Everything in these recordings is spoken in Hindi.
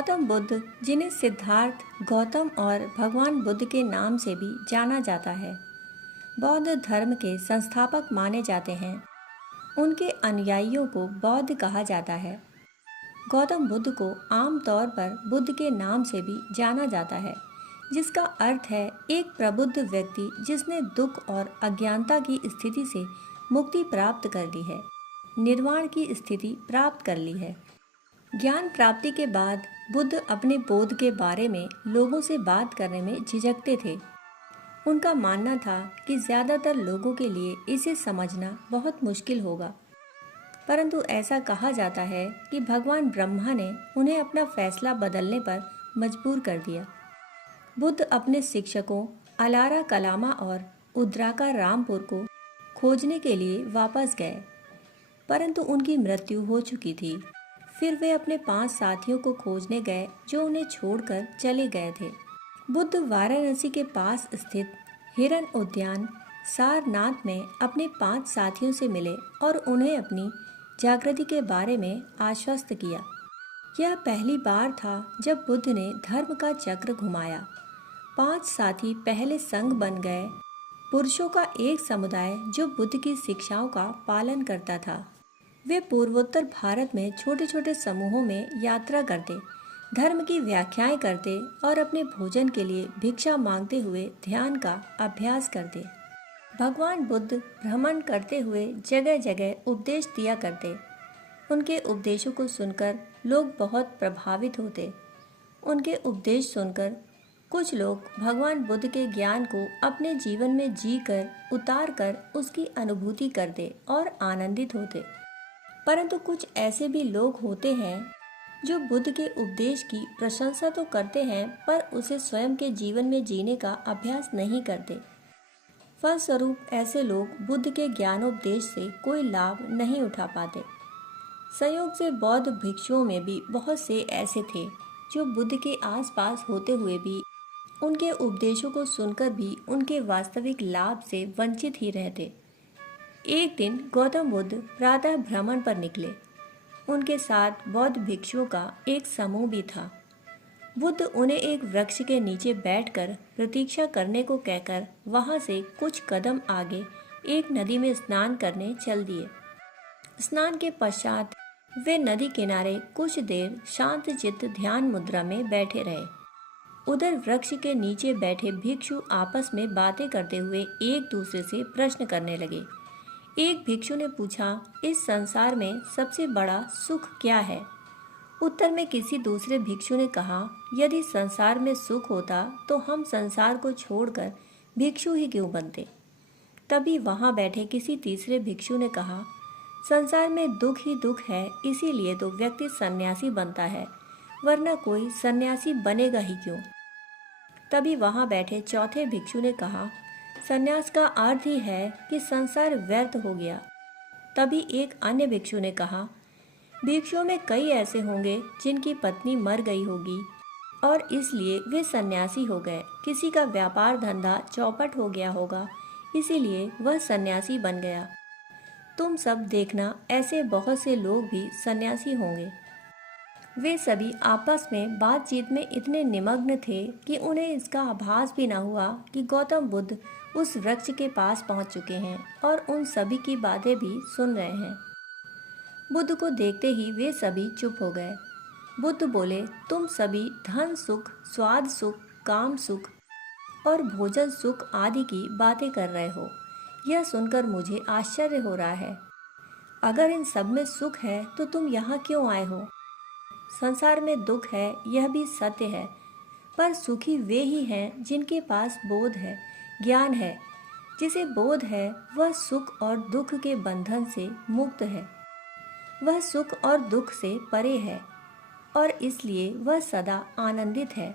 गौतम बुद्ध, जिन्हें सिद्धार्थ, गौतम और भगवान बुद्ध के नाम से भी जाना जाता है, बौद्ध धर्म के संस्थापक माने जाते हैं। उनके अनुयायियों को बौद्ध कहा जाता है। गौतम बुद्ध को आमतौर पर बुद्ध के नाम से भी जाना जाता है, जिसका अर्थ है एक प्रबुद्ध व्यक्ति जिसने दुख और अज्ञानता की स्थिति से मुक्ति प्राप्त कर ली है, निर्वाण की स्थिति प्राप्त कर ली है। ज्ञान प्राप्ति के बाद बुद्ध अपने बोध के बारे में लोगों से बात करने में झिझकते थे। उनका मानना था कि ज़्यादातर लोगों के लिए इसे समझना बहुत मुश्किल होगा, परंतु ऐसा कहा जाता है कि भगवान ब्रह्मा ने उन्हें अपना फैसला बदलने पर मजबूर कर दिया। बुद्ध अपने शिक्षकों अलारा कलामा और उद्राका रामपुर को खोजने के लिए वापस गए, परंतु उनकी मृत्यु हो चुकी थी। फिर वे अपने 5 साथियों को खोजने गए जो उन्हें छोड़कर चले गए थे। बुद्ध वाराणसी के पास स्थित हिरन उद्यान सारनाथ में अपने 5 साथियों से मिले और उन्हें अपनी जागृति के बारे में आश्वस्त किया। यह पहली बार था जब बुद्ध ने धर्म का चक्र घुमाया। 5 साथी पहले संघ बन गए, पुरुषों का एक समुदाय जो बुद्ध की शिक्षाओं का पालन करता था। वे पूर्वोत्तर भारत में छोटे छोटे समूहों में यात्रा करते, धर्म की व्याख्याएं करते और अपने भोजन के लिए भिक्षा मांगते हुए ध्यान का अभ्यास करते। भगवान बुद्ध भ्रमण करते हुए जगह जगह उपदेश दिया करते। उनके उपदेशों को सुनकर लोग बहुत प्रभावित होते। उनके उपदेश सुनकर कुछ लोग भगवान बुद्ध के ज्ञान को अपने जीवन में जी कर उतार कर उसकी अनुभूति करते और आनंदित होते। परंतु कुछ ऐसे भी लोग होते हैं जो बुद्ध के उपदेश की प्रशंसा तो करते हैं, पर उसे स्वयं के जीवन में जीने का अभ्यास नहीं करते। फलस्वरूप ऐसे लोग बुद्ध के ज्ञानोपदेश से कोई लाभ नहीं उठा पाते। संयोग से बौद्ध भिक्षुओं में भी बहुत से ऐसे थे जो बुद्ध के आसपास होते हुए भी उनके उपदेशों को सुनकर भी उनके वास्तविक लाभ से वंचित ही रहते। एक दिन गौतम बुद्ध प्रातः भ्रमण पर निकले। उनके साथ बौद्ध भिक्षुओं का एक समूह भी था। बुद्ध उन्हें एक वृक्ष के नीचे बैठकर प्रतीक्षा करने को कहकर वहां से कुछ कदम आगे एक नदी में स्नान करने चल दिए। स्नान के पश्चात वे नदी किनारे कुछ देर शांत चित्त ध्यान मुद्रा में बैठे रहे। उधर वृक्ष के नीचे बैठे भिक्षु आपस में बातें करते हुए एक दूसरे से प्रश्न करने लगे। एक भिक्षु ने पूछा, इस संसार में सबसे बड़ा सुख क्या है? उत्तर में किसी दूसरे भिक्षु ने कहा, यदि संसार में सुख होता तो हम संसार को छोड़कर भिक्षु ही क्यों बनते? तभी वहां बैठे किसी तीसरे भिक्षु ने कहा, संसार में दुख ही दुख है, इसीलिए तो व्यक्ति सन्यासी बनता है, वरना कोई सन्यासी बनेगा ही क्यों? तभी वहां बैठे चौथे भिक्षु ने कहा, संन्यास का अर्थ ही है कि संसार व्यर्थ हो गया। तभी एक अन्य भिक्षु ने कहा, भिक्षुओं में कई ऐसे होंगे जिनकी पत्नी मर गई होगी और इसलिए वे सन्यासी हो गए। किसी का व्यापार धंधा चौपट हो गया होगा, इसीलिए वह सन्यासी बन गया। तुम सब देखना, ऐसे बहुत से लोग भी सन्यासी होंगे। वे सभी आपस में बातचीत में इतने निमग्न थे कि उन्हें इसका आभास भी न हुआ कि गौतम बुद्ध उस वृक्ष के पास पहुंच चुके हैं और उन सभी की बातें भी सुन रहे हैं। बुद्ध को देखते ही वे सभी चुप हो गए। बुद्ध बोले, तुम सभी धन सुख, स्वाद सुख, काम सुख और भोजन सुख आदि की बातें कर रहे हो। यह सुनकर मुझे आश्चर्य हो रहा है। अगर इन सब में सुख है तो तुम यहाँ क्यों आए हो? संसार में दुख है, यह भी सत्य है, पर सुखी वे ही हैं जिनके पास बोध है, ज्ञान है। जिसे बोध है वह सुख और दुख के बंधन से मुक्त है। वह सुख और दुख से परे है और इसलिए वह सदा आनंदित है।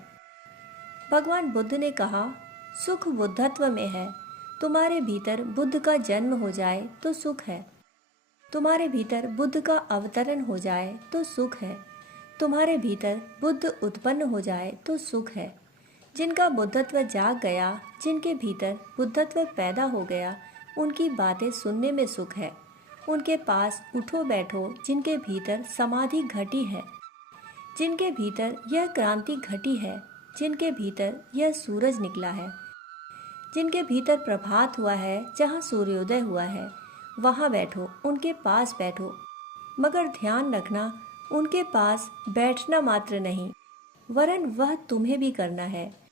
भगवान बुद्ध ने कहा, सुख बुद्धत्व में है। तुम्हारे भीतर बुद्ध का जन्म हो जाए तो सुख है। तुम्हारे भीतर बुद्ध का अवतरण हो जाए तो सुख है। तुम्हारे भीतर बुद्ध उत्पन्न हो जाए तो सुख है। जिनका बुद्धत्व जाग गया, जिनके भीतर बुद्धत्व पैदा हो गया, उनकी बातें सुनने में सुख है। उनके पास उठो बैठो जिनके भीतर समाधि घटी है। जिनके भीतर यह क्रांति घटी है, जिनके भीतर यह सूरज निकला है, जिनके भीतर प्रभात हुआ है, जहाँ सूर्योदय हुआ है, वहाँ बैठो, उनके पास बैठो। मगर ध्यान रखना, उनके पास बैठना मात्र नहीं, वरन वह तुम्हें भी करना है।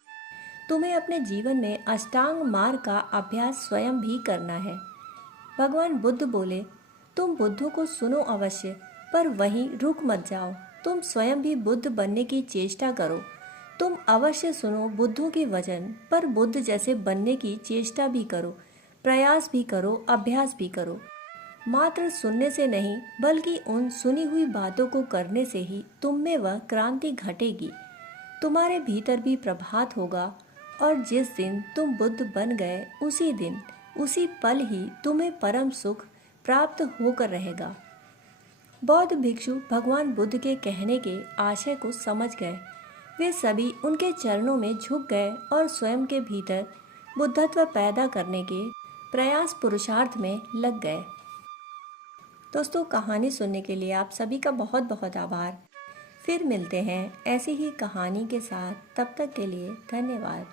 तुम्हें अपने जीवन में अष्टांग मार्ग का अभ्यास स्वयं भी करना है। भगवान बुद्ध बोले, तुम बुद्धों को सुनो अवश्य, पर वहीं रुक मत जाओ। तुम स्वयं भी बुद्ध बनने की चेष्टा करो। तुम अवश्य सुनो बुद्धों के वचन, पर बुद्ध जैसे बनने की चेष्टा भी करो, प्रयास भी करो, अभ्यास भी करो। मात्र सुनने से नहीं, बल्कि उन सुनी हुई बातों को करने से ही तुम में वह क्रांति घटेगी। तुम्हारे भीतर भी प्रभात होगा, और जिस दिन तुम बुद्ध बन गए, उसी दिन, उसी पल ही तुम्हें परम सुख प्राप्त होकर रहेगा। बौद्ध भिक्षु भगवान बुद्ध के कहने के आशय को समझ गए। वे सभी उनके चरणों में झुक गए और स्वयं के भीतर बुद्धत्व पैदा करने के प्रयास पुरुषार्थ में लग गए। दोस्तों, कहानी सुनने के लिए आप सभी का बहुत बहुत आभार। फिर मिलते हैं ऐसी ही कहानी के साथ। तब तक के लिए धन्यवाद।